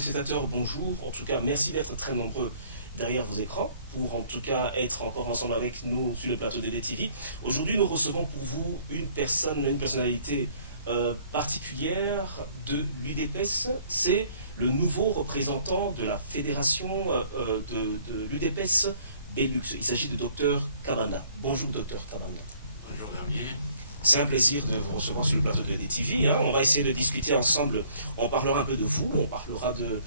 téléspectateurs, bonjour. En tout cas, merci d'être très nombreux derrière vos écrans pour en tout cas être encore ensemble avec nous sur le plateau de DTV. Aujourd'hui, nous recevons pour vous une personnalité particulière de l'UDPS. C'est le nouveau représentant de la fédération de l'UDPS Belux. Il s'agit de Dr Kabanda. Bonjour Dr Kabanda. Bonjour Damien. C'est un plaisir de vous recevoir sur le plateau de DTV. On va essayer de discuter ensemble. On parlera un peu de vous, on parlera de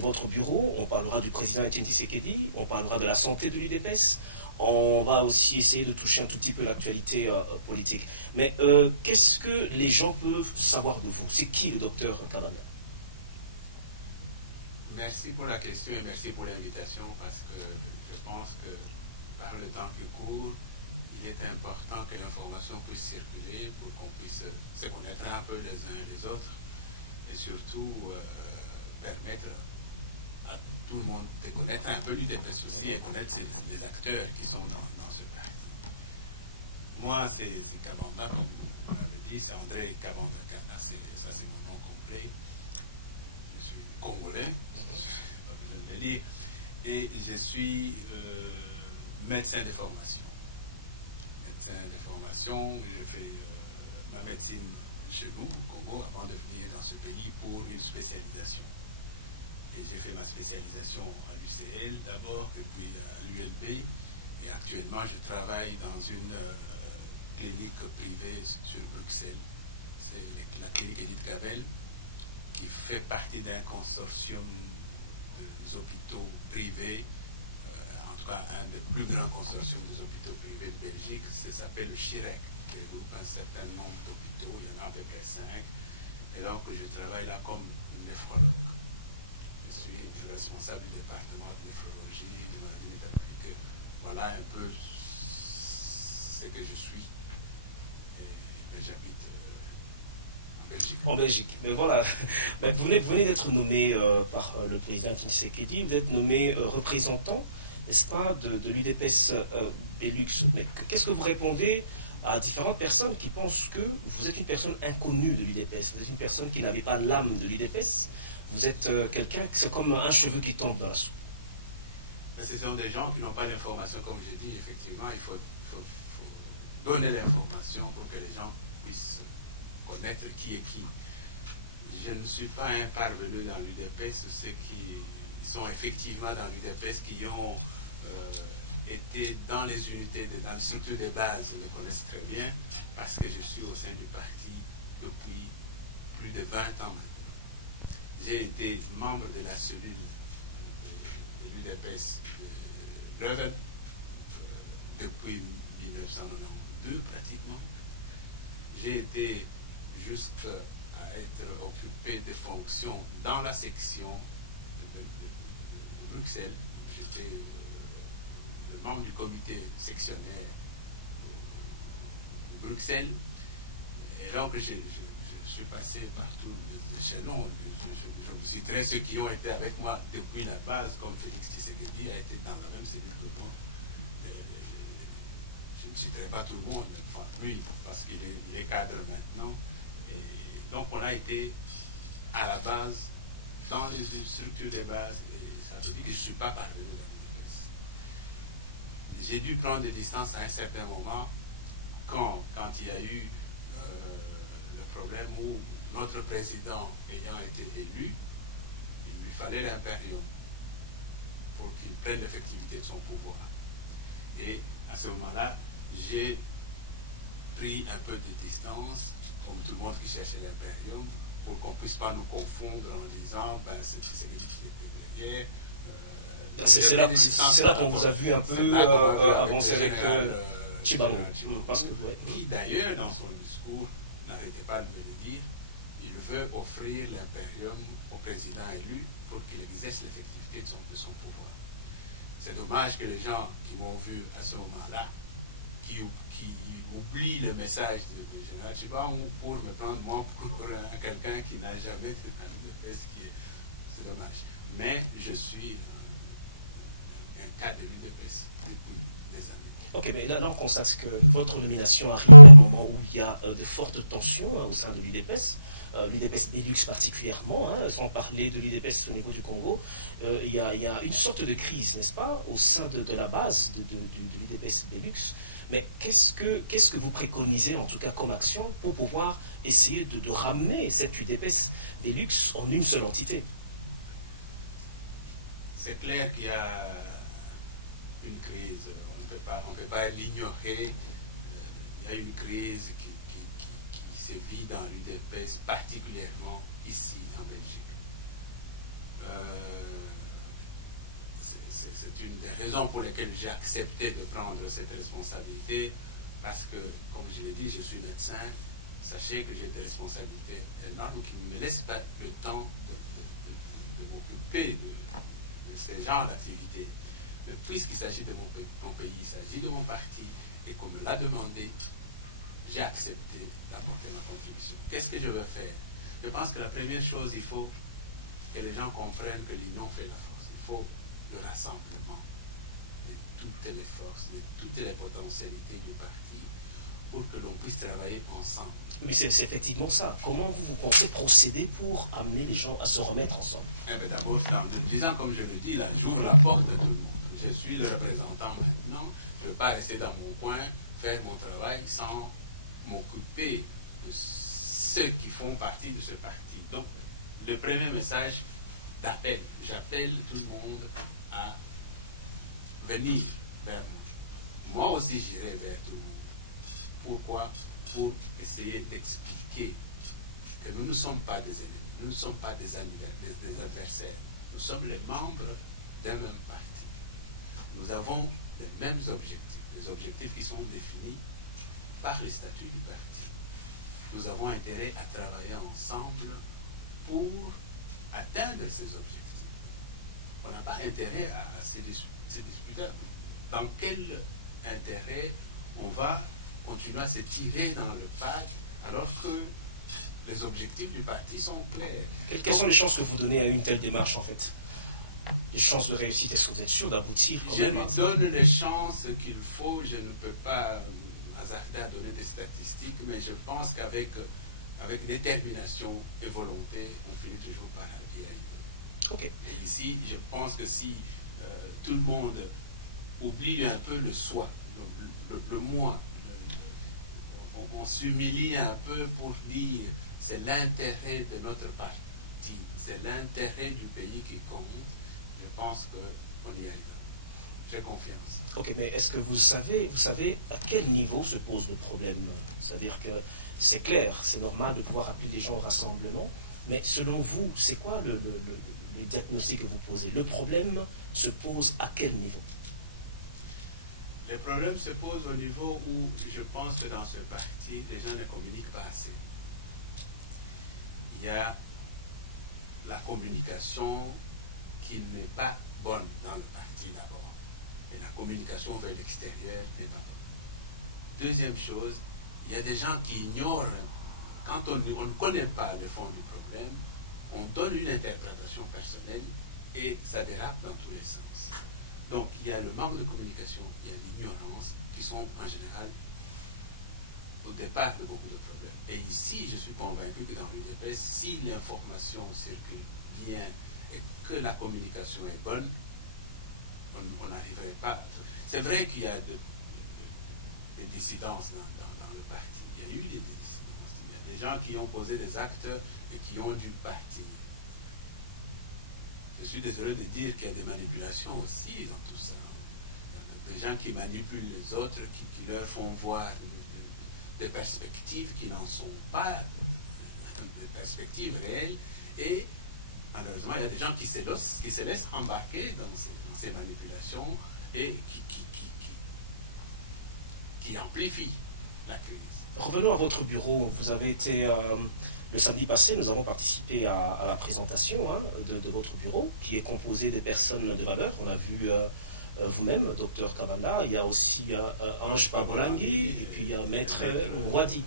votre bureau, on parlera du président Etienne Tshisekedi, on parlera de la santé de l'UDPS. On va aussi essayer de toucher un tout petit peu l'actualité politique. Mais qu'est-ce que les gens peuvent savoir de vous? C'est qui le docteur Kabanda? Merci pour la question et merci pour l'invitation parce que je pense que par le temps qui court, il est important que l'information puisse circuler pour qu'on puisse se connaître un peu les uns et les autres et surtout permettre à tout le monde de connaître un peu l'UDPS aussi et connaître les acteurs qui sont dans ce parti. Moi, c'est Kabanda, comme vous l'avez dit, c'est André Kabanda Kana, ça c'est mon nom complet. Je suis congolais, pas besoin de le dire, et je suis médecin de formation. J'ai fait ma médecine chez nous, au Congo, avant de venir dans ce pays pour une spécialisation. Et j'ai fait ma spécialisation à l'UCL d'abord, et puis à l'ULB. Et actuellement, je travaille dans une clinique privée sur Bruxelles. C'est la clinique Edith Cavell, qui fait partie d'un consortium d'hôpitaux privés, en tout cas un des plus grands consortiums des hôpitaux privés de Belgique, ça s'appelle le CHIREC, qui regroupe un certain nombre d'hôpitaux, il y en a à peu près 5, et donc je travaille là comme néphrologue. Je suis responsable du département de néphrologie, de maladies métaboliques. Voilà un peu ce que je suis. Et j'habite en Belgique. En Belgique. Mais voilà, mais vous venez d'être nommé par le président Tshisekedi, vous êtes nommé représentant, n'est-ce pas, de l'UDPS Belux. Mais qu'est-ce que vous répondez à différentes personnes qui pensent que vous êtes une personne inconnue de l'UDPS, vous êtes une personne qui n'avait pas l'âme de l'UDPS, vous êtes quelqu'un, c'est comme un cheveu qui tombe dans la soupe. Ce sont des gens qui n'ont pas d'informations, comme je dis, effectivement, il faut donner l'information pour que les gens puissent connaître qui est qui. Je ne suis pas un parvenu dans l'UDPS, ceux qui sont effectivement dans l'UDPS, qui ont été dans les unités, dans les structures de base, me connaissent très bien, parce que je suis au sein du parti depuis plus de 20 ans maintenant. J'ai été membre de la cellule de l'UDPS de Leuven depuis 1992 pratiquement. J'ai été jusqu'à être occupé de fonctions dans la section de Bruxelles. J'étais le membre du comité sectionnaire de Bruxelles. Et donc, je suis passé par tous les échelons. Je vous citerai ceux qui ont été avec moi depuis la base, comme Félix Tshisekedi a été dans la même cellule que moi. Je ne citerai pas tout le monde, enfin lui, parce qu'il est cadre maintenant. Et donc on a été à la base, dans les structures de base, et ça veut dire que je ne suis pas parvenu dans l'UDPS. J'ai dû prendre des distances à un certain moment, quand il y a eu le problème où notre président ayant été élu, il lui fallait l'impérium pour qu'il prenne l'effectivité de son pouvoir. Et à ce moment-là, j'ai pris un peu de distance, comme tout le monde qui cherchait l'impérium, pour qu'on ne puisse pas nous confondre en disant c'est lui qui était derrière. C'est là qu'on vous a vu un peu avancer avec Tshibamou. Qui d'ailleurs, dans son discours, n'arrêtait pas de me le dire, il veut offrir l'impérium au président élu pour qu'il exerce l'effectivité de son pouvoir. C'est dommage que les gens qui m'ont vu à ce moment-là, qui oublient le message de général Tshibamou pour me prendre moi pour quelqu'un qui n'a jamais de l'UDPS, c'est dommage. Mais je suis un cas de l'UDPS depuis des années. Ok, mais là, on constate que votre nomination arrive à un moment où il y a de fortes tensions au sein de l'UDPS, l'UDPS Belux particulièrement, sans parler de l'UDPS au niveau du Congo. Il y a une sorte de crise, n'est-ce pas, au sein de la base de l'UDPS Belux. Mais qu'est-ce que vous préconisez, en tout cas comme action, pour pouvoir essayer de ramener cette UDPS Belux en une seule entité? C'est clair qu'il y a une crise, on ne peut pas l'ignorer. Il y a une crise qui sévit dans l'UDPS, particulièrement ici en Belgique. C'est une des raisons pour lesquelles j'ai accepté de prendre cette responsabilité, parce que, comme je l'ai dit, je suis médecin. Sachez que j'ai des responsabilités énormes qui ne me laissent pas le temps de m'occuper de ces genres d'activités. Mais puisqu'il s'agit de mon pays, il s'agit de mon parti, et qu'on me l'a demandé, j'ai accepté d'apporter ma contribution. Qu'est-ce que je veux faire? Je pense que la première chose, il faut que les gens comprennent que l'union fait la force. Il faut le rassemblement de toutes les forces, de toutes les potentialités du parti, pour que l'on puisse travailler ensemble. Mais c'est effectivement ça. Comment vous pensez procéder pour amener les gens à se remettre ensemble? D'abord, en le disant comme je le dis, là, j'ouvre la porte à tout le monde. Je suis le représentant maintenant. Je ne veux pas rester dans mon coin, faire mon travail sans m'occuper de ceux qui font partie de ce parti. Donc, le premier message d'appel, j'appelle tout le monde à venir vers moi. Moi aussi, j'irai vers tout le monde. Pourquoi? Pour essayer d'expliquer que nous ne sommes pas des ennemis, nous ne sommes pas des adversaires. Nous sommes les membres d'un même parti. Nous avons les mêmes objectifs, les objectifs qui sont définis par les statuts du parti. Nous avons intérêt à travailler ensemble pour atteindre ces objectifs. On n'a pas intérêt à se disputer. Dans quel intérêt on va continuer à se tirer dans le pas alors que les objectifs du parti sont clairs? Quelles sont les chances que vous donnez à une telle démarche, en fait? Les chances de réussite, est-ce que vous êtes sûr d'aboutir? Je lui donne les chances qu'il faut. Je ne peux pas hasarder à donner des statistiques, mais je pense qu'avec détermination et volonté, on finit toujours par y arriver. Okay. Et ici, je pense que si tout le monde oublie un peu le soi, le moi, on s'humilie un peu pour dire c'est l'intérêt de notre parti, c'est l'intérêt du pays qui compte, je pense qu'on y arrive. J'ai confiance. Ok, mais est-ce que vous savez à quel niveau se pose le problème? C'est-à-dire que c'est clair, c'est normal de pouvoir appeler les gens au rassemblement, mais selon vous, c'est quoi le diagnostic que vous posez? Le problème se pose à quel niveau? Le problème se pose au niveau où je pense que dans ce parti, les gens ne communiquent pas assez. Il y a la communication qui n'est pas bonne dans le parti d'abord. Et la communication vers l'extérieur n'est pas bonne. Deuxième chose, il y a des gens qui ignorent, quand on ne connaît pas le fond du problème, on donne une interprétation personnelle et ça dérape dans tous les sens. Donc il y a le manque de communication, il y a l'ignorance qui sont en général au départ de beaucoup de problèmes. Et ici, je suis convaincu que dans l'UDPS, si l'information circule bien et que la communication est bonne, on n'arriverait pas. C'est vrai qu'il y a des dissidences dans le parti. Il y a eu des dissidences. Il y a des gens qui ont posé des actes et qui ont dû partir. Je suis désolé de dire qu'il y a des manipulations aussi dans tout ça. Il y a des gens qui manipulent les autres, qui leur font voir des perspectives qui n'en sont pas, des perspectives réelles. Et malheureusement, il y a des gens qui se laissent embarquer dans ces manipulations et qui amplifient la crise. Revenons à votre bureau. Vous avez été, le samedi passé, nous avons participé à la présentation de votre bureau, qui est composé des personnes de valeur. On a vu vous-même, Dr Kabanda, il y a aussi Ange Pabolangui, et puis il y a Maître Wadi.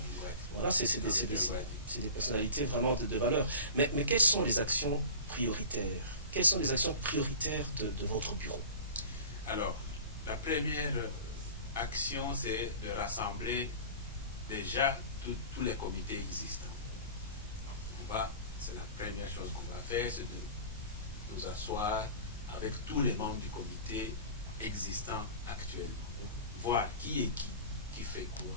Voilà, c'est des personnalités vraiment de valeur. Mais quelles sont les actions prioritaires? Quelles sont les actions prioritaires de votre bureau? Alors, la première action, c'est de rassembler déjà tous les comités existants. C'est la première chose qu'on va faire, c'est de nous asseoir avec tous les membres du comité existant actuellement. Voir qui est qui fait quoi.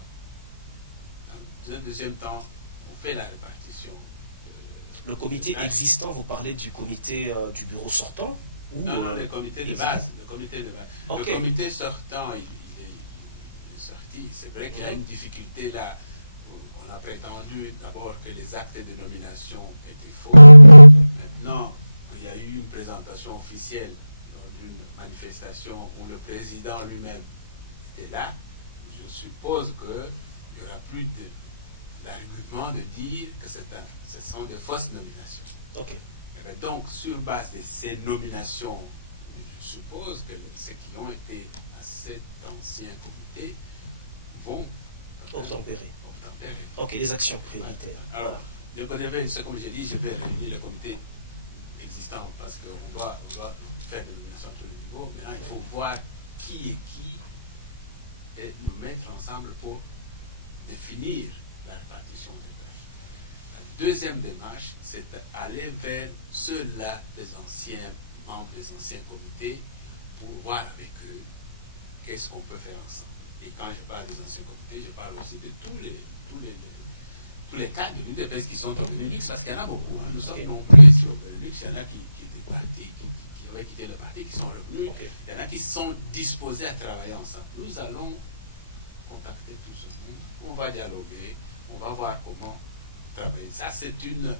Dans un deuxième temps, on fait la répartition. Le comité existant, vous parlez du comité du bureau sortant ou non, le comité de base. Le comité de base. Okay. Le comité sortant, il est sorti. C'est vrai qu'il y a une difficulté là. On a prétendu d'abord que les actes de nomination étaient faux. Maintenant, il y a eu une présentation officielle lors d'une manifestation où le président lui-même était là. Je suppose qu'il n'y aura plus d'argument de dire que ce sont des fausses nominations. Okay. Et bien donc, sur base de ces nominations, je suppose que ceux qui ont été à cet ancien comité vont obtempérer. Ok, les actions prioritaires. Alors, comme j'ai dit, je vais réunir le comité existant parce qu'on doit faire des nominations à tous les niveaux. Maintenant, il faut voir qui est qui et nous mettre ensemble pour définir la répartition des tâches. La deuxième démarche, c'est d'aller vers ceux-là, les anciens membres des anciens comités, pour voir avec eux qu'est-ce qu'on peut faire ensemble. Et quand je parle des anciens comités, je parle aussi de tous les cadres de l'UDPS qui sont au Benelux, parce qu'il y en a beaucoup. Hein. Nous sommes nombreux ici au Benelux, il y en a qui étaient partis, qui avaient quitté le parti, qui sont revenus. Il y en a qui sont disposés à travailler ensemble. Nous allons contacter tout ce monde, on va dialoguer, on va voir comment travailler. Ça, c'est une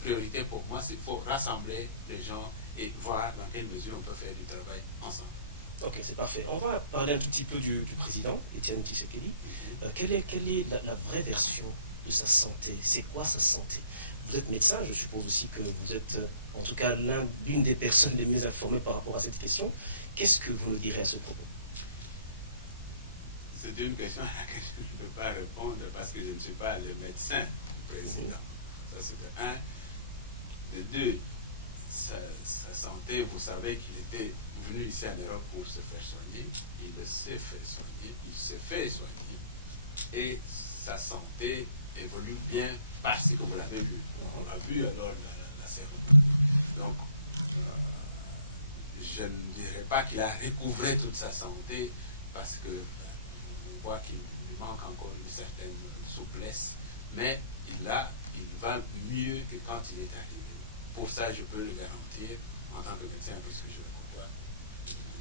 priorité pour moi, il faut rassembler les gens et voir dans quelle mesure on peut faire du travail ensemble. Ok, c'est parfait. On va parler un tout petit peu du président, Étienne Tshisekedi. Quelle est la vraie version de sa santé? C'est quoi sa santé? Vous êtes médecin, je suppose aussi que vous êtes, en tout cas, l'une des personnes les mieux informées par rapport à cette question. Qu'est-ce que vous me direz à ce propos? C'est une question à laquelle je ne peux pas répondre parce que je ne suis pas le médecin du président. Ça, c'est de un. De deux, sa santé, vous savez qu'il était venu ici en Europe pour se faire soigner. Il s'est fait soigner, il se fait soigner. Et sa santé évolue bien parce que vous l'avez vu. On l'a vu alors la cérémonie. Donc, je ne dirais pas qu'il a recouvré toute sa santé parce que on voit qu'il lui manque encore une certaine souplesse. Mais il va mieux que quand il est arrivé. Pour ça, je peux le garantir en tant que médecin, puisque je le côtoie.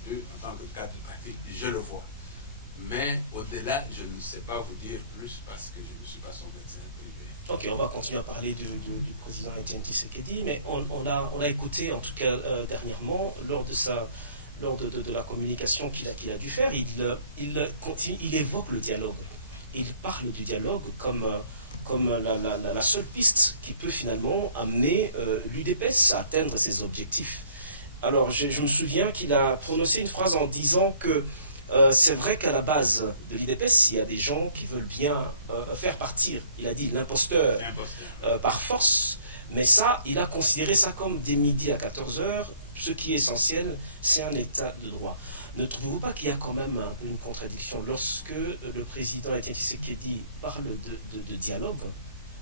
Deux, en tant que cadre du parti, je le vois. Mais au-delà, je ne sais pas vous dire plus parce que je ne suis pas son médecin privé. Ok, on va continuer à parler du président Étienne Tshisekedi, mais on l'a écouté en tout cas dernièrement lors de la communication qu'il a dû faire. Il évoque le dialogue. Il parle du dialogue comme la seule piste qui peut finalement amener l'UDPS à atteindre ses objectifs. Alors, je me souviens qu'il a prononcé une phrase en disant que c'est vrai qu'à la base de l'UDPS, il y a des gens qui veulent bien faire partir, il a dit l'imposteur par force, mais ça, il a considéré ça comme dès midi à 14h, ce qui est essentiel, c'est un état de droit. Ne trouvez-vous pas qu'il y a quand même un peu une contradiction lorsque le président Étienne Tshisekedi parle de dialogue,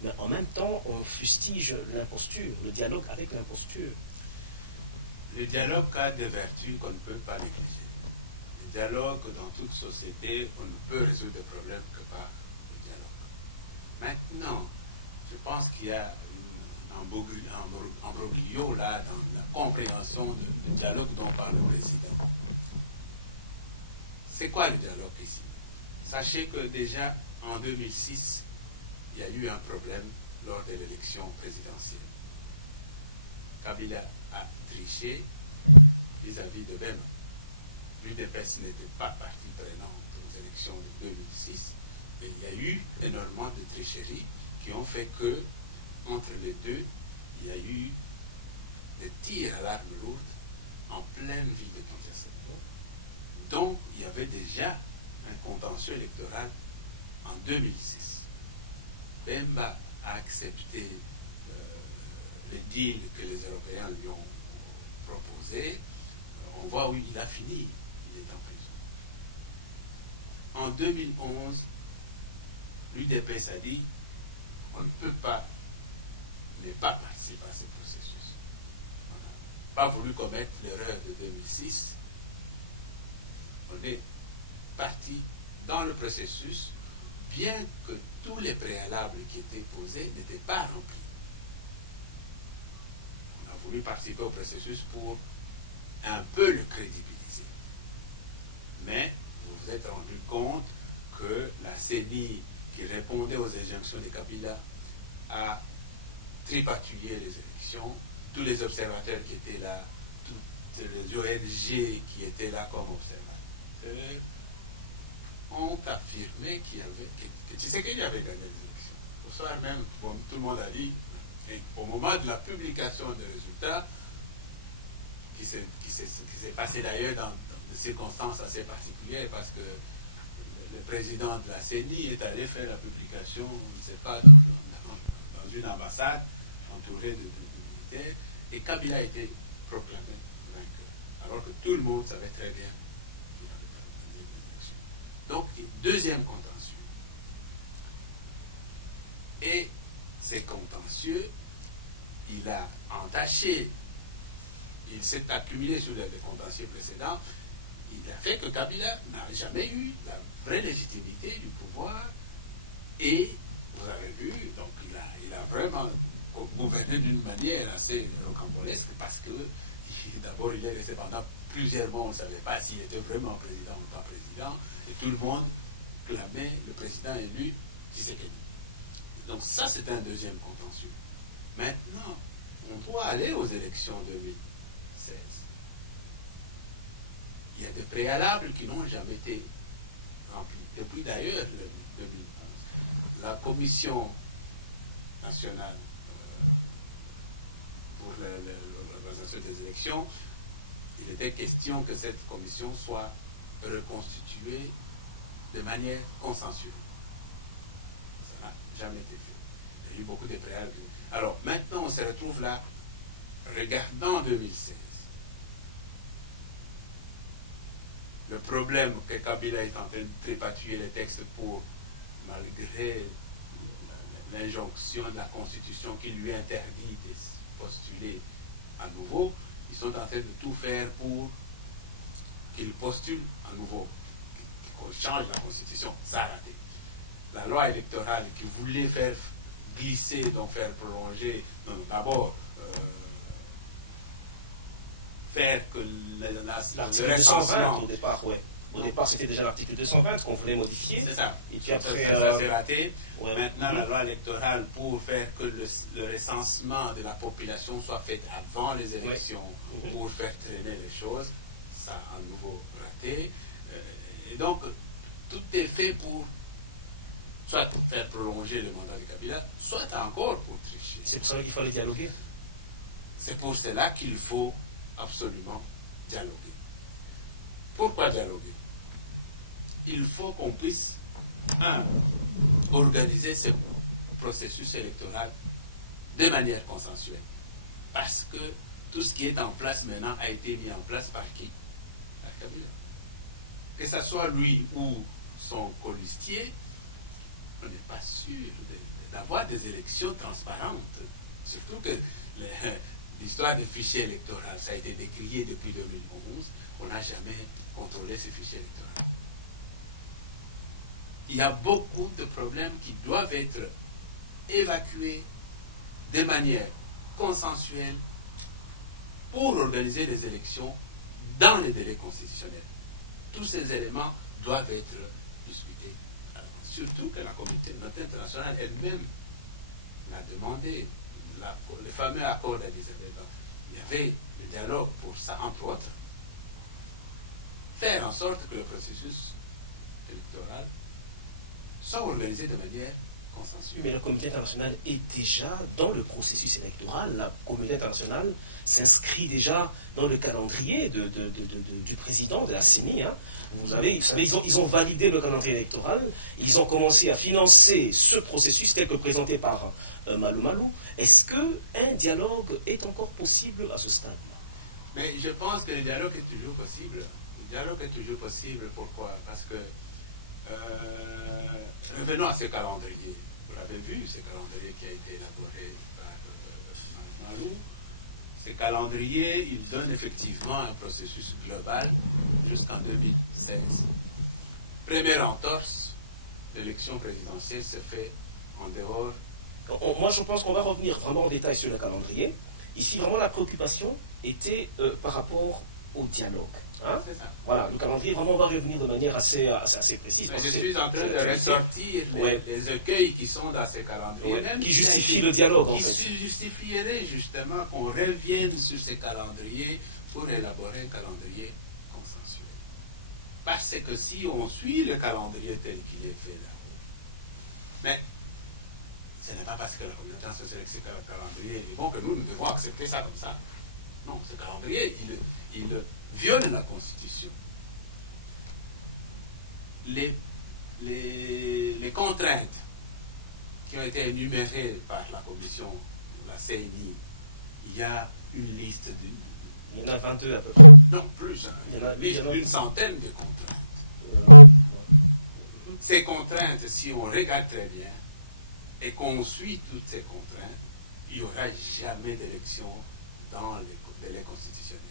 mais en même temps on fustige l'imposture, le dialogue avec l'imposture? Le dialogue a des vertus qu'on ne peut pas négliger. Le dialogue, dans toute société, on ne peut résoudre des problèmes que par le dialogue. Maintenant, je pense qu'il y a un embroglio là dans la compréhension du dialogue dont parle le président. C'est quoi le dialogue ici? Sachez que déjà en 2006, il y a eu un problème lors de l'élection présidentielle. Kabila a triché vis-à-vis de Bema. L'UDPS n'était pas partie prenante aux élections de 2006, mais il y a eu énormément de tricheries qui ont fait que, entre les deux, il y a eu des tirs à l'arme lourde en pleine ville de Kinshasa. Donc, il y avait déjà un contentieux électoral en 2006. Bemba a accepté le deal que les Européens lui ont proposé. On voit où il a fini. il est en prison. En 2011, l'UDPS a dit on ne peut pas ne pas participer à ce processus. On n'a pas voulu commettre l'erreur de 2006. On est parti dans le processus, bien que tous les préalables qui étaient posés n'étaient pas remplis. On a voulu participer au processus pour un peu le crédibiliser. Mais vous vous êtes rendu compte que la CENI, qui répondait aux injonctions de Kabila, a tripatouillé les élections. Tous les observateurs qui étaient là, toutes les ONG qui étaient là comme observateurs, ont affirmé que Tshisekedi avait gagné les élections. Au soir même, bon, tout le monde a dit, et au moment de la publication des résultats, qui s'est passé d'ailleurs dans des circonstances assez particulières, parce que le président de la CENI est allé faire la publication, on ne sait pas, dans une ambassade entourée de militaires, et Kabila a été proclamé vainqueur, alors que tout le monde savait très bien qu'il n'avait pas gagné les élections. Donc, deuxième contentieux. Et ces contentieux, il a entaché, il s'est accumulé sur les contentieux précédents, il a fait que Kabila n'a jamais eu la vraie légitimité du pouvoir, et vous avez vu, donc il a vraiment gouverné d'une manière assez rocambolesque, parce que d'abord il est resté pendant plusieurs mois, on ne savait pas s'il était vraiment président ou pas président, et tout le monde clamait le président élu Tshisekedi. Donc ça, c'est un deuxième contentieux. Maintenant, on doit aller aux élections 2016. Il y a des préalables qui n'ont jamais été remplis. Depuis d'ailleurs le 2011, la Commission nationale pour l'organisation des élections, il était question que cette commission soit reconstituée de manière consensuelle. Ça n'a jamais été fait. Il y a eu beaucoup de préalables. Alors maintenant, on se retrouve là, regardant 2016. Le problème que Kabila est en train de trépatouiller les textes pour, malgré l'injonction de la Constitution qui lui interdit de postuler à nouveau, ils sont en train de tout faire pour qu'il postule à nouveau, qu'on change la Constitution. Ça a raté. La loi électorale qui voulait faire glisser, donc faire prolonger, non, d'abord faire que le recensement... Au départ, ouais. Au départ, c'était déjà l'article 220 qu'on voulait modifier. C'est ça. Et puis après, ça s'est raté. Ouais. Maintenant, la loi électorale, pour faire que le recensement de la population soit fait avant les élections, ouais. Pour faire traîner les choses, ça a à nouveau raté. Et donc, tout est fait pour soit faire prolonger le mandat de Kabila, soit encore pour tricher. C'est pour ça qu'il fallait dialoguer. C'est pour cela qu'il faut absolument dialoguer. Pourquoi dialoguer? Il faut qu'on puisse, organiser ce processus électoral de manière consensuelle. Parce que tout ce qui est en place maintenant a été mis en place par qui? Par Kabila. Que ce soit lui ou son colistier, on n'est pas sûr d'avoir des élections transparentes. Surtout que l'histoire du fichier électoral, ça a été décrié depuis 2011, on n'a jamais contrôlé ce fichier électoral. Il y a beaucoup de problèmes qui doivent être évacués de manière consensuelle pour organiser les élections dans les délais constitutionnels. Tous ces éléments doivent être discutés à l'avance. Surtout que la communauté internationale elle-même l'a demandé, le fameux accord d'Addis Abeba. Il y avait le dialogue pour ça, entre autres. Faire en sorte que le processus électoral soit organisé de manière consensuelle. Mais la communauté internationale est déjà dans le processus électoral. La communauté internationale s'inscrit déjà dans le calendrier du président de la CENI. Hein. Vous savez, ils ont validé le calendrier électoral. Ils ont commencé à financer ce processus tel que présenté par Malou Malou. Est-ce qu'un dialogue est encore possible à ce stade? Mais je pense que le dialogue est toujours possible. dialogue est toujours possible. Pourquoi? Parce que, revenons à ce calendrier. Vous l'avez vu, ce calendrier qui a été élaboré par Malou. Ce calendrier, il donne effectivement un processus global jusqu'en 2016. Première entorse, l'élection présidentielle se fait en dehors. Moi, je pense qu'on va revenir vraiment en détail sur le calendrier. Ici, vraiment, la préoccupation était par rapport au dialogue. Hein? C'est ça. Voilà, le calendrier, vraiment, on va revenir de manière assez précise. Mais je suis en train de ressortir les écueils qui sont dans ce calendrier. Même qui justifient le dialogue, en fait. fait. Qui justifierait justement qu'on revienne sur ces calendriers pour élaborer un calendrier consensuel. Parce que si on suit le calendrier tel qu'il est fait là, mais ce n'est pas parce que la communauté sociale que ce calendrier est bon que nous devons accepter ça comme ça. Non, ce calendrier, il viole la Constitution. Les contraintes qui ont été énumérées par la Commission, la CNI, il y a une liste il y en a 22 à peu près. Non, plus. Une liste d'une centaine de contraintes. Ces contraintes, si on regarde très bien et qu'on suit toutes ces contraintes, il n'y aura jamais d'élection dans les délais constitutionnels.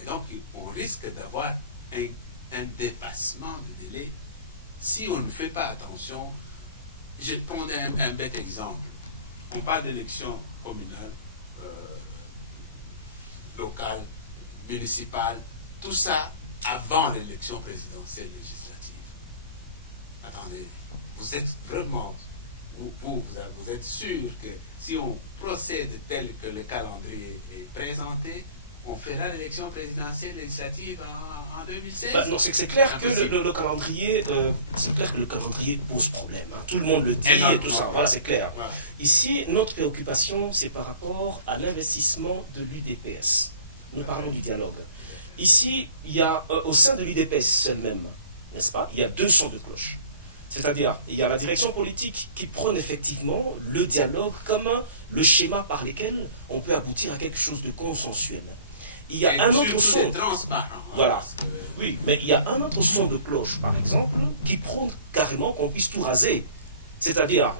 Et donc, on risque d'avoir un dépassement de délai si on ne fait pas attention. Je prends un bête exemple. On parle d'élections communales, locales, municipales, tout ça avant l'élection présidentielle législative. Attendez, vous êtes vraiment, vous êtes sûr que si on procède tel que le calendrier est présenté, on fera l'élection présidentielle législative en 2016? Non, c'est clair que le calendrier, pose problème. Hein. Tout le monde le dit et tout ça. Voilà, c'est clair. Voilà. Ici, notre préoccupation, c'est par rapport à l'investissement de l'UDPS. Nous parlons du dialogue. Ici, il y a au sein de l'UDPS elle-même, n'est-ce pas, il y a deux sons de cloche. C'est-à-dire, il y a la direction politique qui prône effectivement le dialogue comme le schéma par lequel on peut aboutir à quelque chose de consensuel. Il y a un autre son. Transparent. Voilà. Parce que... Oui, mais il y a un autre son de cloche, par exemple, qui prône carrément qu'on puisse tout raser. C'est-à-dire,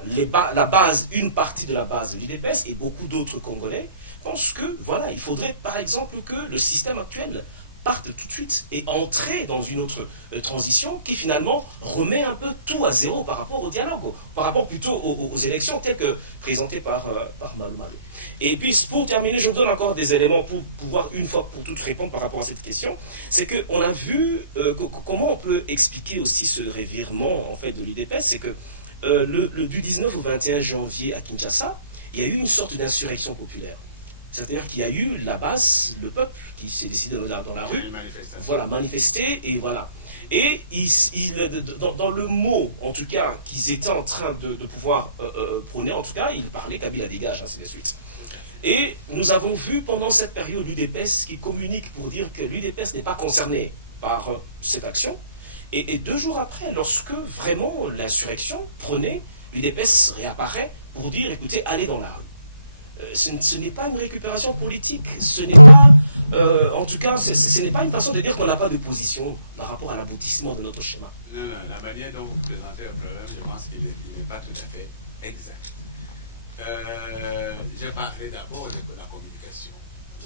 la base, une partie de la base de l'UDPS et beaucoup d'autres Congolais pensent que, voilà, il faudrait, par exemple, que le système actuel parte tout de suite et entrer dans une autre transition qui finalement remet un peu tout à zéro par rapport au dialogue, par rapport plutôt aux élections telles que présentées par Malou. Et puis pour terminer, je vous donne encore des éléments pour pouvoir une fois pour toutes répondre par rapport à cette question. C'est qu'on a vu comment on peut expliquer aussi ce revirement en fait de l'UDPS, c'est que du 19 au 21 janvier à Kinshasa, il y a eu une sorte d'insurrection populaire. C'est-à-dire qu'il y a eu la base, le peuple qui s'est décidé dans la rue, voilà, manifester, et voilà. Et dans le mot, en tout cas, qu'ils étaient en train de pouvoir prôner, en tout cas, ils parlaient Kabila dégage, ainsi de suite. Et nous avons vu pendant cette période l'UDPS qui communique pour dire que l'UDPS n'est pas concerné par cette action. Et 2 jours après, lorsque vraiment l'insurrection prenait, l'UDPS réapparaît pour dire, écoutez, allez dans la rue. Ce n'est pas une récupération politique, ce n'est pas, en tout cas, ce n'est pas une façon de dire qu'on n'a pas de position par rapport à l'aboutissement de notre schéma. Non, non, la manière dont vous présentez le problème, je pense qu'il n'est pas tout à fait exact. J'ai parlé d'abord de la communication.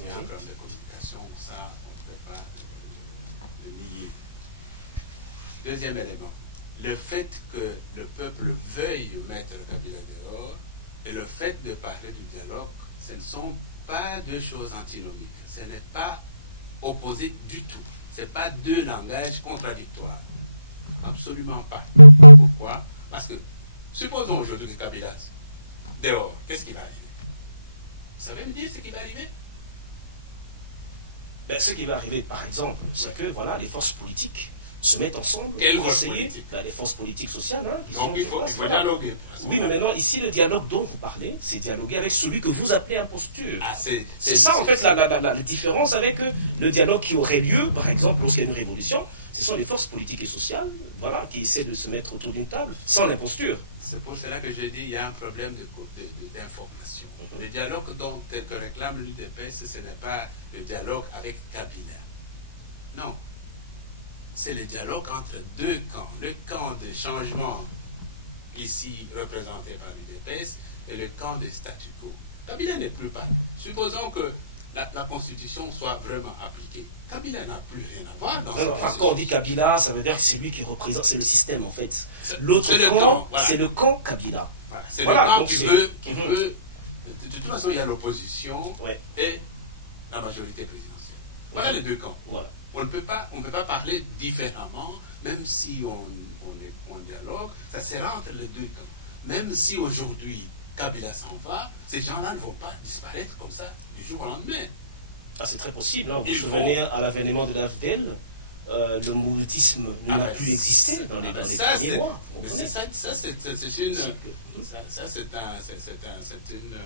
Il y a un problème de communication, ça, on ne peut pas le nier. Deuxième élément, le fait que le peuple veuille mettre Kabila dehors, et le fait de parler du dialogue, ce ne sont pas deux choses antinomiques. Ce n'est pas opposé du tout. Ce n'est pas deux langages contradictoires. Absolument pas. Pourquoi? Parce que, supposons aujourd'hui que Kabila dehors, qu'est-ce qui va arriver? Vous savez me dire ce qui va arriver? Ben, ce qui va arriver, par exemple, c'est que voilà, les forces politiques se mettent ensemble. Quelles forces politiques? Les forces politiques sociales. Hein, donc il faut dialoguer. Oui, mais maintenant, ici, le dialogue dont vous parlez, c'est dialoguer avec celui que vous appelez imposture. Ah, c'est ça, en fait, la différence avec le dialogue qui aurait lieu, par exemple, lorsqu'il y a une révolution. Ce sont les forces politiques et sociales, voilà, qui essaient de se mettre autour d'une table sans l'imposture. C'est pour cela que je dis qu'il y a un problème d'information. Le dialogue que réclame l'UDPS, ce n'est pas le dialogue avec Kabila. Non. c'est le dialogue entre deux camps. Le camp de changement, ici représenté par l'UDPS, et le camp de statu quo. Kabila n'est plus pas. Supposons que la Constitution soit vraiment appliquée. Kabila n'a plus rien à voir dans ce processus. Quand on dit Kabila, ça veut dire que c'est lui qui représente, c'est le système en fait. L'autre c'est le camp, voilà. C'est le camp Kabila. Voilà. C'est Voilà, le camp donc qui veut. De toute façon, il y a l'opposition et la majorité présidentielle. Voilà les deux camps. Voilà. On ne peut pas parler différemment, même si on dialogue, ça sera entre les deux camps. Même si aujourd'hui Kabila s'en va, ces gens-là ne vont pas disparaître comme ça du jour au lendemain. Ah, c'est très possible. Hein. Vous vous souvenez, à l'avènement de l'AFDEL, le moutisme n'a plus existé dans les premiers mois.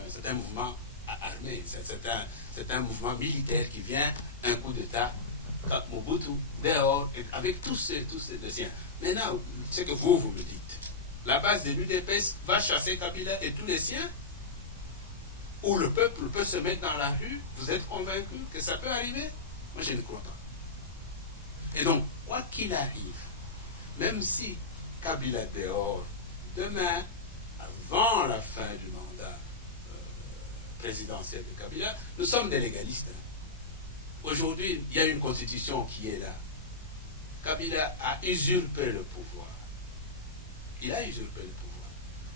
C'est un mouvement armé, c'est un mouvement militaire qui vient, un coup d'État, Mobutu, dehors, avec tous ces siens. Maintenant, ce que vous me dites, la base de l'UDPS va chasser Kabila et tous les siens, ou le peuple peut se mettre dans la rue, vous êtes convaincu que ça peut arriver? Moi, je ne crois pas. Et donc, quoi qu'il arrive, même si Kabila est dehors, demain, avant la fin du mandat présidentiel de Kabila, nous sommes des légalistes. Aujourd'hui, il y a une constitution qui est là. Kabila a usurpé le pouvoir. Il a usurpé le pouvoir.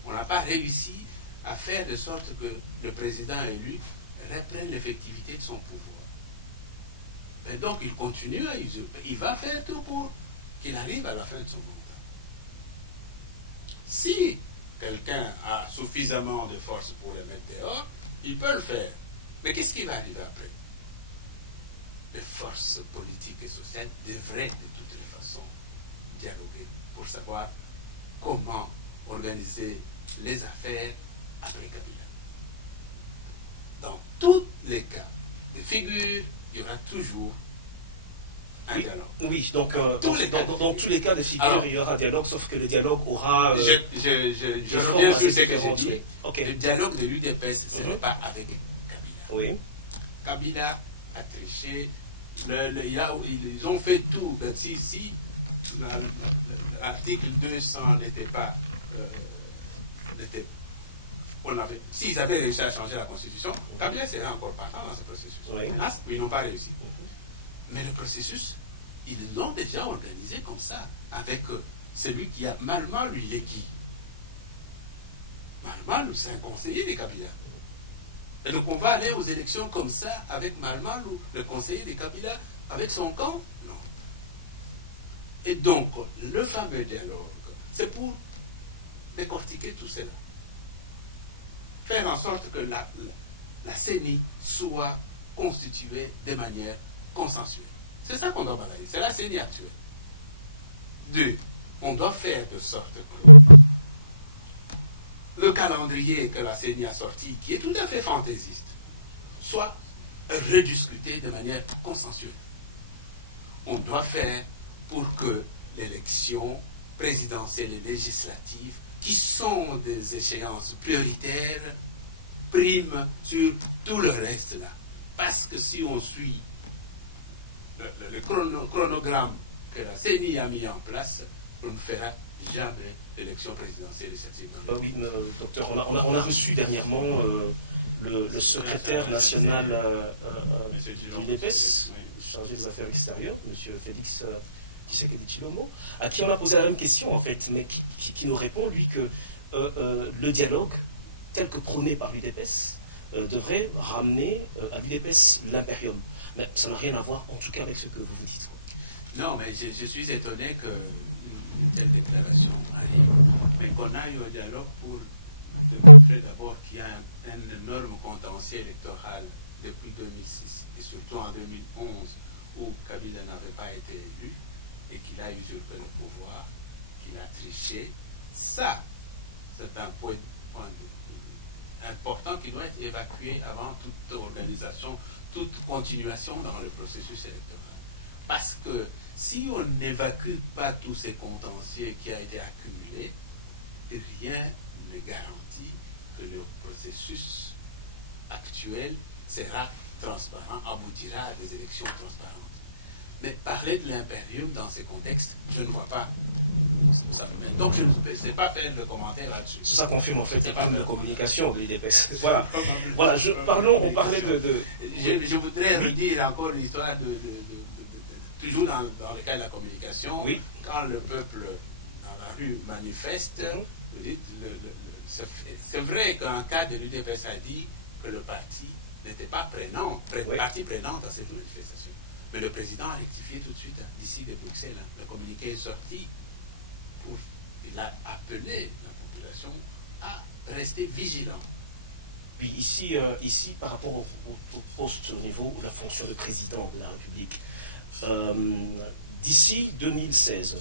On n'a pas réussi à faire de sorte que le président élu reprenne l'effectivité de son pouvoir. Et donc, il continue à usurper. Il va faire tout pour qu'il arrive à la fin de son mandat. Si quelqu'un a suffisamment de force pour le mettre dehors, il peut le faire. Mais qu'est-ce qui va arriver après? Les forces politiques et sociales devraient de toutes les façons dialoguer pour savoir comment organiser les affaires après Kabila. Dans tous les cas de figure, il y aura toujours un dialogue. Oui, donc dans tous les cas de figure, il y aura dialogue, sauf que le dialogue aura... je reviens sur ce que j'ai dit. Okay. Le dialogue de l'UDPS, ce n'est pas avec Kabila. Oui. Kabila a triché. Ils ont fait tout. Ben, si l'article 200 n'était pas... s'ils avaient réussi à changer la Constitution, Kabila serait encore partant dans ce processus. Oui. Ils n'ont pas réussi. Mais le processus, ils l'ont déjà organisé comme ça, avec celui qui a Malmalou, il est qui? Malmalou, c'est un conseiller de Kabila. Et donc on va aller aux élections comme ça, avec Malmalou, le conseiller de Kabila, avec son camp? Non. Et donc, le fameux dialogue, c'est pour décortiquer tout cela. Faire en sorte que la CENI soit constituée de manière consensuelle. C'est ça qu'on doit balayer. C'est la CENI actuelle. 2. On doit faire de sorte que le calendrier que la CENI a sorti, qui est tout à fait fantaisiste, soit rediscuté de manière consensuelle. On doit faire pour que l'élection présidentielle et législative, qui sont des échéances prioritaires, priment sur tout le reste là. Parce que si on suit le chronogramme que la CENI a mis en place, on ne fera jamais l'élection présidentielle législative. Oui, docteur, on a reçu dernièrement le secrétaire national de l'UDPS, chargé des affaires extérieures, M. Félix Tshisekedi Tshilombo, à qui on a posé la même question en fait, mais qui nous répond, lui, que le dialogue, tel que prôné par l'UDPS, devrait ramener à l'UDPS l'impérium. Mais ça n'a rien à voir, en tout cas, avec ce que vous dites. Non, mais je suis étonné que une telle déclaration arrive, mais qu'on aille au dialogue pour démontrer d'abord qu'il y a un énorme contentieux électoral depuis 2006 et surtout en 2011 où Kabila n'avait pas été élu et qu'il a usurpé le pouvoir, qu'il a triché. Ça, c'est un point important qui doit être évacué avant toute organisation, toute continuation dans le processus électoral. Parce que si on n'évacue pas tous ces contentieux qui a été accumulé, rien ne garantit que le processus actuel sera transparent, aboutira à des élections transparentes. Mais parler de l'impérium dans ces contextes, je ne vois pas ça. Donc je ne sais pas faire le commentaire là-dessus. Ça confirme en fait qu'il n'y a pas de communication de l'UDPS. Voilà, voilà on parlait de... Je voudrais redire encore l'histoire toujours dans le cas de la communication, oui. Quand le peuple dans la rue manifeste, vous dites, c'est vrai qu'un cas de l'UDPS a dit que le parti n'était pas partie prenante à cette manifestation. Mais le président a rectifié tout de suite, d'ici de Bruxelles. Le communiqué est sorti. Il a appelé la population à rester vigilant. Puis ici, par rapport au poste au niveau de la fonction de président de la République, d'ici 2016,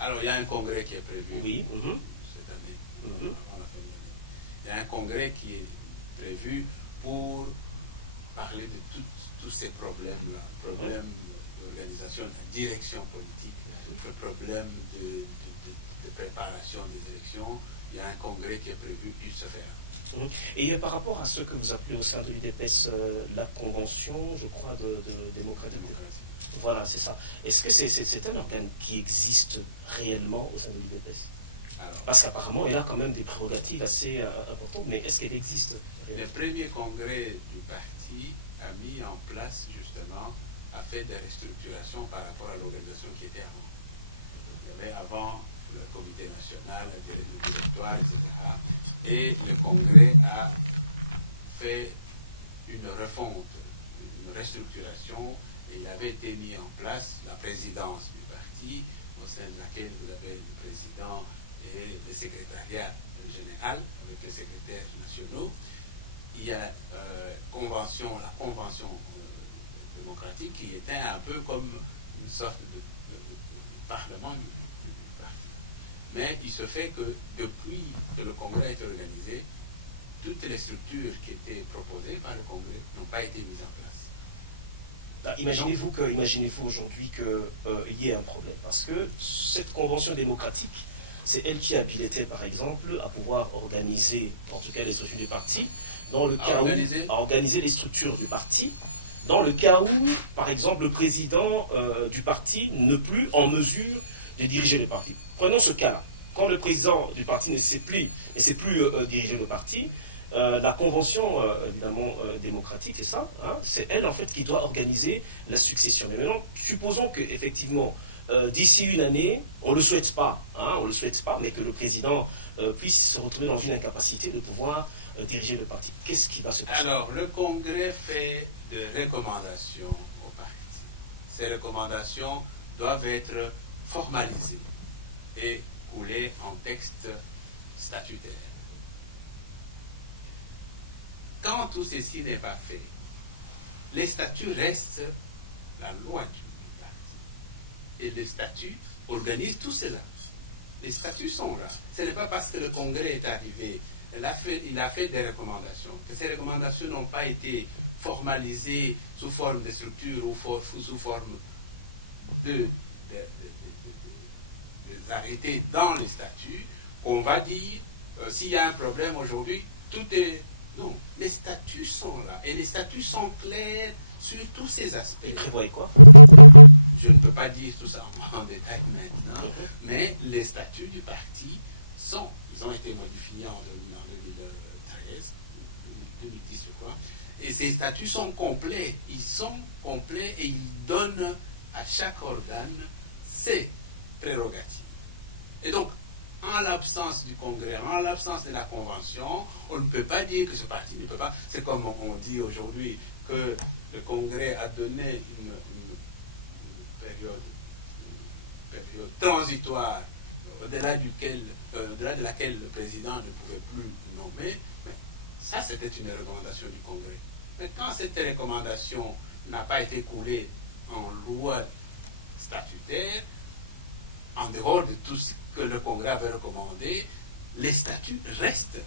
alors il y a un congrès qui est prévu oui, cette année, avant la fin de l'année. Il y a un congrès qui est prévu pour parler de tous ces problèmes-là, problèmes d'organisation, de direction politique, le problème de préparation des élections. Il y a un congrès qui est prévu, il se fait. Et par rapport à ce que vous appelez au sein de l'UDPS la convention, je crois, de démocratie. Voilà, c'est ça. Est-ce que c'est un organe qui existe réellement au sein de l'UDPS? Parce qu'apparemment, elle a quand même des prérogatives assez importantes, mais est-ce qu'elle existe réellement? Le premier congrès du parti a mis en place, justement, a fait des restructurations par rapport à l'organisation qui était avant. Il y avait avant le comité national, le directoire, etc. Et le congrès a fait une refonte, une restructuration, et il avait été mis en place la présidence du parti, au sein de laquelle vous avez le président et le secrétariat général, avec les secrétaires nationaux. Il y a la convention démocratique qui était un peu comme une sorte de parlement du parti. Mais il se fait que depuis que le congrès a été organisé, toutes les structures qui étaient proposées par le congrès n'ont pas été mises en place. Imaginez-vous aujourd'hui qu'il y ait un problème, parce que cette convention démocratique, c'est elle qui habilitait par exemple à pouvoir organiser, en tout cas les structures du parti, dans le cas à organiser les structures du parti, dans le cas où, par exemple, le président du parti n'est plus en mesure de diriger le parti. Prenons ce cas-là. Quand le président du parti ne sait plus diriger le parti, la convention, évidemment, démocratique, c'est ça, hein, c'est elle, en fait, qui doit organiser la succession. Mais maintenant, supposons qu'effectivement, d'ici une année, on ne le souhaite pas, mais que le président puisse se retrouver dans une incapacité de pouvoir diriger le parti. Qu'est-ce qui va se passer? Alors, le Congrès fait des recommandations au parti. Ces recommandations doivent être formalisées et coulées en texte statutaire. Quand tout ceci n'est pas fait, les statuts restent la loi du parti. Et les statuts organisent tout cela. Les statuts sont là. Ce n'est pas parce que le Congrès est arrivé, il a fait des recommandations, que ces recommandations n'ont pas été formalisées sous forme de structure ou sous forme des arrêtés dans les statuts, qu'on va dire, s'il y a un problème aujourd'hui, tout est... Non, les statuts sont là, et les statuts sont clairs sur tous ces aspects. Ils prévoient quoi? Je ne peux pas dire tout ça en détail maintenant, mais les statuts du parti ils ont été modifiés en 2013, 2010 je crois, et ces statuts sont complets, et ils donnent à chaque organe ses prérogatives. Et donc, en l'absence du Congrès, en l'absence de la Convention, on ne peut pas dire que ce parti ne peut pas... C'est comme on dit aujourd'hui que le Congrès a donné une période transitoire au-delà de laquelle le président ne pouvait plus nommer. Mais ça, c'était une recommandation du Congrès. Mais quand cette recommandation n'a pas été coulée en loi statutaire, en dehors de tout ce que le Congrès avait recommandé, les statuts restent.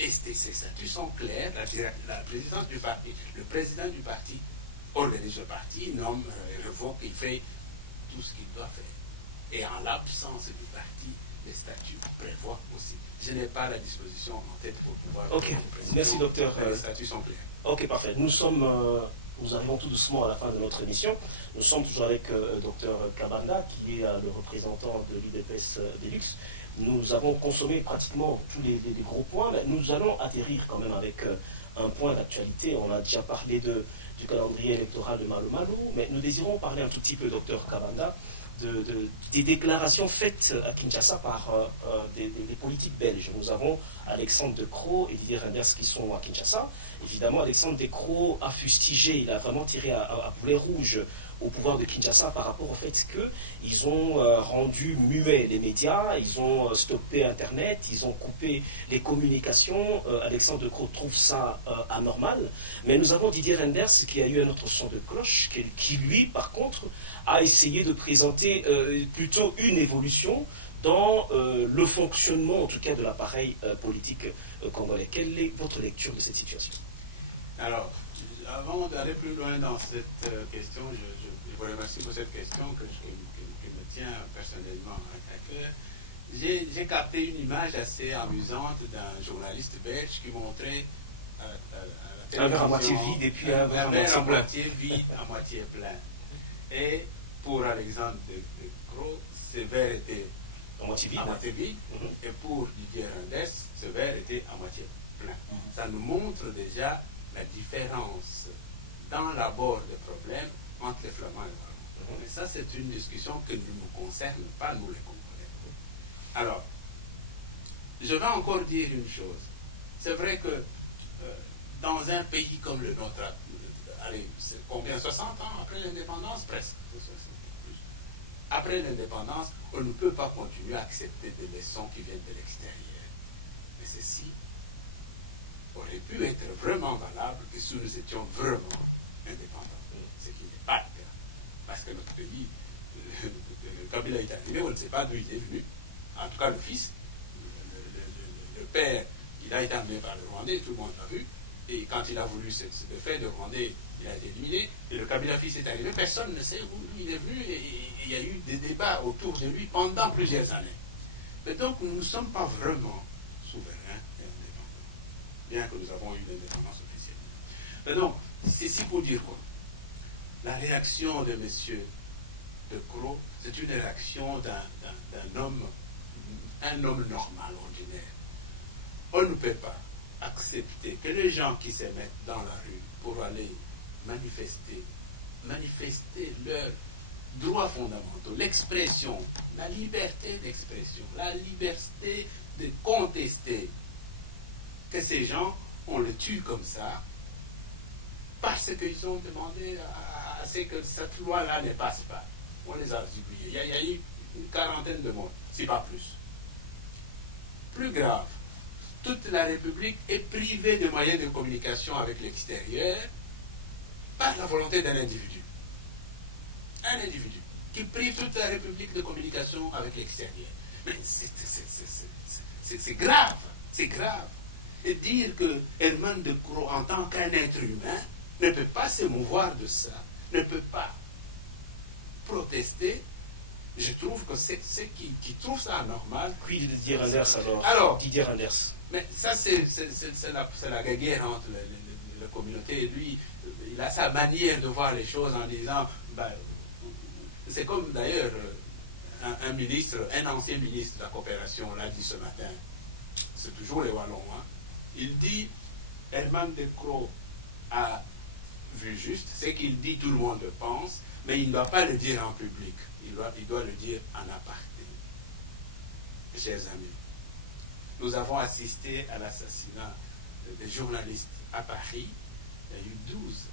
Et ces statuts sont clairs. La présidence du parti, le président du parti organise le parti, nomme, révoque, il fait tout ce qu'il doit faire. Et en l'absence du parti, les statuts prévoient aussi. Je n'ai pas la disposition en tête pour pouvoir... Ok, merci docteur. Mais les statuts sont clairs. Ok, parfait. Nous sommes nous arrivons tout doucement à la fin de notre émission. Nous sommes toujours avec Dr Kabanda, qui est le représentant de l'IDPS Deluxe. Nous avons consommé pratiquement tous les gros points, mais nous allons atterrir quand même avec un point d'actualité. On a déjà parlé du calendrier électoral de Malo Malo, mais nous désirons parler un tout petit peu, Dr Kabanda, des déclarations faites à Kinshasa par des politiques belges. Nous avons Alexandre De Croo et Didier Reynders qui sont à Kinshasa. Évidemment, Alexandre De Croo a fustigé, il a vraiment tiré à boulet rouge au pouvoir de Kinshasa par rapport au fait qu'ils ont rendu muets les médias, ils ont stoppé Internet, ils ont coupé les communications. Alexandre De Croo trouve ça anormal. Mais nous avons Didier Reynders qui a eu un autre son de cloche, qui lui, par contre, a essayé de présenter plutôt une évolution dans le fonctionnement, en tout cas, de l'appareil politique congolais. Quelle est votre lecture de cette situation? Alors, avant d'aller plus loin dans cette question, je vous remercie pour cette question qui me tient personnellement à cœur. J'ai capté une image assez amusante d'un journaliste belge qui montrait à la télévision un verre à moitié vide et puis un verre à moitié vide, à moitié plein. Et pour Alexandre De Croo, ce verre était à moitié vide, et pour Didier Reynders, ce verre était à moitié plein. Ça nous montre déjà la différence dans l'abord de problème entre les Flamands et les Wallons. Mais ça, c'est une discussion qui ne nous concerne pas, nous les Congolais. Alors, je vais encore dire une chose. C'est vrai que dans un pays comme le nôtre, allez, c'est combien, 60 ans après l'indépendance, presque, après l'indépendance, on ne peut pas continuer à accepter des leçons qui viennent de l'extérieur. Mais ceci aurait pu être vraiment valable que si nous étions vraiment indépendants. Ce qui n'est pas le cas. Parce que notre pays, Kabila est arrivé, on ne sait pas d'où il est venu. En tout cas, le fils, le père, il a été amené par le Rwandais, tout le monde l'a vu. Et quand il a voulu se faire de Rwandais, il a été éliminé. Et le Kabila fils est arrivé, personne ne sait où il est venu. Et il y a eu des débats autour de lui pendant plusieurs années. Mais donc, nous ne sommes pas vraiment souverains et indépendants, bien que nous avons eu l'indépendance officielle. Mais donc, ceci pour dire quoi? La réaction de M. De Croo, c'est une réaction d'un homme, un homme normal, ordinaire. On ne peut pas accepter que les gens qui se mettent dans la rue pour aller manifester leurs droits fondamentaux, l'expression, la liberté d'expression, la liberté de contester, que ces gens, on les tue comme ça, parce qu'ils ont demandé à ce que cette loi-là ne passe pas. On les a zigouillés. Il y a eu une quarantaine de morts, si pas plus. Plus grave, toute la République est privée de moyens de communication avec l'extérieur par la volonté d'un individu. Un individu qui prive toute la République de communication avec l'extérieur. Mais c'est grave, c'est grave. Et dire que Herman De Croo, en tant qu'un être humain, ne peut pas se mouvoir de ça, ne peut pas protester, je trouve que c'est ceux qui trouvent ça anormal. Puis de Didier Reynders alors Didier Reynders. Mais ça, c'est la guerre entre les communautés. Et lui, il a sa manière de voir les choses en disant, ben, c'est comme d'ailleurs un ministre, un ancien ministre de la coopération l'a dit ce matin, c'est toujours les Wallons, hein. Il dit, Herman De Croo a vu juste, c'est qu'il dit, tout le monde le pense, mais il ne doit pas le dire en public, il doit le dire en aparté. Chers amis, nous avons assisté à l'assassinat des journalistes à Paris. Il y a eu 12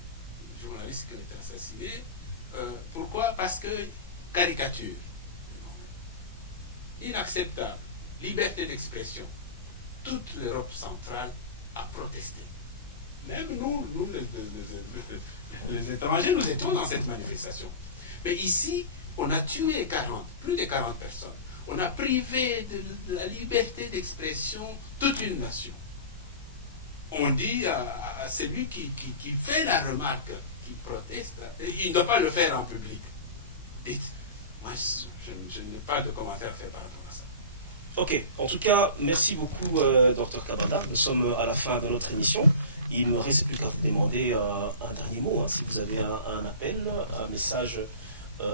journalistes qui ont été assassinés. Pourquoi? Parce que caricature. Inacceptable. Liberté d'expression. Toute l'Europe centrale a protesté. Même nous les étrangers, nous étions dans cette manifestation. Mais ici, on a tué plus de 40 personnes. On a privé de la liberté d'expression toute une nation. On dit à celui qui fait la remarque, qui proteste, il ne doit pas le faire en public. Dites, moi, je n'ai pas de commentaire à faire par rapport à ça. Ok, en tout cas, merci beaucoup, Dr Kabanda. Nous sommes à la fin de notre émission. Il ne me reste plus qu'à vous demander un dernier mot, hein, si vous avez un appel, un message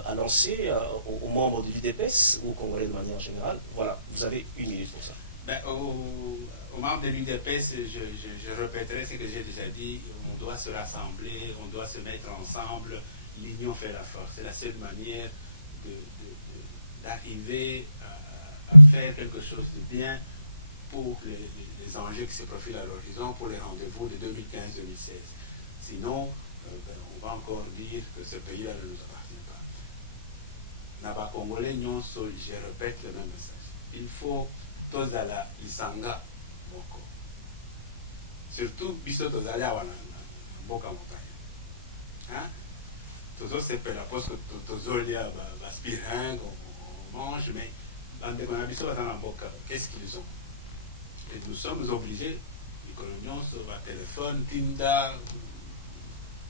à lancer aux membres de l'UDPS ou aux Congolais de manière générale. Voilà, vous avez 1 minute pour ça. Ben, aux membres de l'UDPS, je répéterai ce que j'ai déjà dit, on doit se rassembler, on doit se mettre ensemble, l'union fait la force. C'est la seule manière d'arriver à faire quelque chose de bien pour les enjeux qui se profilent à l'horizon, pour les rendez-vous de 2015-2016. Sinon, on va encore dire que ce pays-là ne nous appartient pas. Naba Congolais, je répète le même message. Il faut tozala lisanga moko. Surtout biso tozali awa na mboka mopaya. Hein? Tozo sepela parce que tozolia baspirin, on mange, mais bandeko na biso baza na mboka, qu'est-ce qu'ils ont? Et nous sommes obligés, les coloniaux sur va téléphone, Tinda,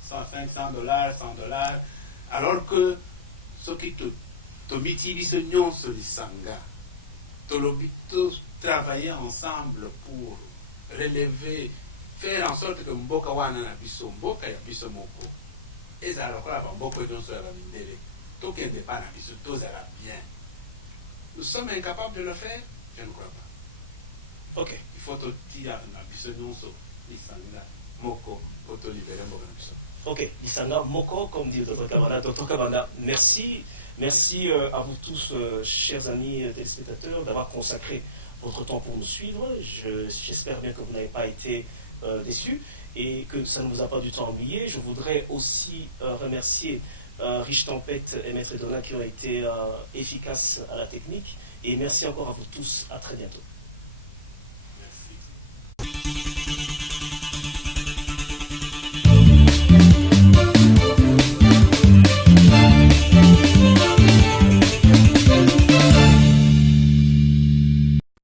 105, $100, $100, alors que ce qui te miti biso nyonso lisanga. Travailler ensemble pour relever, faire en sorte que mboka wana na biso mboka ya biso moko ezala kola ba mboka nyonso ya ba mindele tokende pa na biso tozala bien. Nous sommes incapables de le faire? Je ne crois pas. Ok. Il faut tira na biso nyonso lisanga moko pour te libérer mboka na biso. Ok, lisanga moko, comme dit le Dr Kabanda. Dr Kabanda, merci. Merci à vous tous, chers amis téléspectateurs, d'avoir consacré votre temps pour nous suivre. J'espère bien que vous n'avez pas été déçus et que ça ne vous a pas du tout oublié. Je voudrais aussi remercier Rich Tempête et Maître Donna qui ont été efficaces à la technique. Et merci encore à vous tous. À très bientôt.